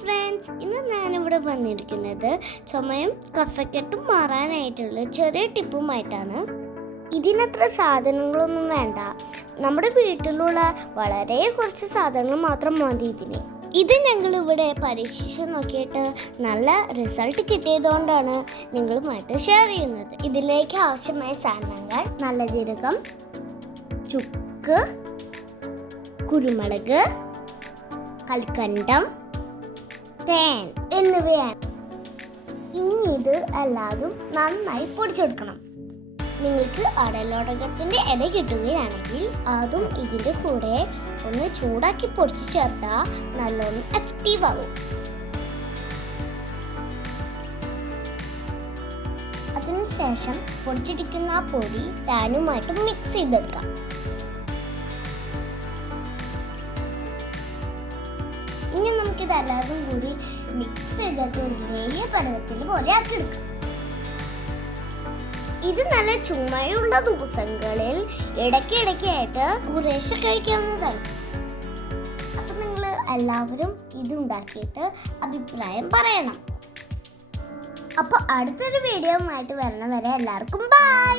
Friends, ഇന്ന് ഞാനിവിടെ വന്നിരിക്കുന്നത് ചുമയും കഫക്കെട്ടും മാറാനായിട്ടുള്ള ചെറിയ ടിപ്പുമായിട്ടാണ്. ഇതിനത്ര സാധനങ്ങളൊന്നും വേണ്ട, നമ്മുടെ വീട്ടിലുള്ള വളരെ കുറച്ച് സാധനങ്ങൾ മാത്രം മതി ഇതിന്. ഇത് ഞങ്ങളിവിടെ പരീക്ഷിച്ച് നോക്കിയിട്ട് നല്ല റിസൾട്ട് കിട്ടിയതുകൊണ്ടാണ് നിങ്ങളുമായിട്ട് ഷെയർ ചെയ്യുന്നത്. ഇതിലേക്ക് ആവശ്യമായ സാധനങ്ങൾ: നല്ല ജീരകം, ചുക്ക്, കുരുമുളക്, കൽക്കണ്ടം, തേൻ എന്നിവയാണ്. ഇനി ഇത് എല്ലാതും നന്നായി പൊടിച്ചെടുക്കണം. നിങ്ങൾക്ക് അടലോടകത്തിൻ്റെ ഇല കിട്ടുകയാണെങ്കിൽ അതും ഇതിൻ്റെ കൂടെ ഒന്ന് ചൂടാക്കി പൊടിച്ചു ചേർത്താൽ നല്ലോണം എഫക്റ്റീവ് ആകും. അതിനുശേഷം പൊടിച്ചിരിക്കുന്ന ആ പൊടി തേനുമായിട്ട് മിക്സ് ചെയ്തെടുക്കാം. ഇനി നമുക്കിതെല്ലാതും കൂടി മിക്സ് ചെയ്തിട്ട് ഒരു വലിയ പരുവത്തിൽ പോലെ ആക്കിയെടുക്കാം. ഇത് നല്ല ചുമയുള്ള ദിവസങ്ങളിൽ ഇടയ്ക്കിടയ്ക്കായിട്ട് കുറേശ്ശെ കഴിക്കാവുന്നതാണ്. അപ്പം നിങ്ങൾ എല്ലാവരും ഇതുണ്ടാക്കിയിട്ട് അഭിപ്രായം പറയണം. അപ്പോൾ അടുത്തൊരു വീഡിയോ ആയിട്ട് വരണ വരെ എല്ലാവർക്കും ബൈ.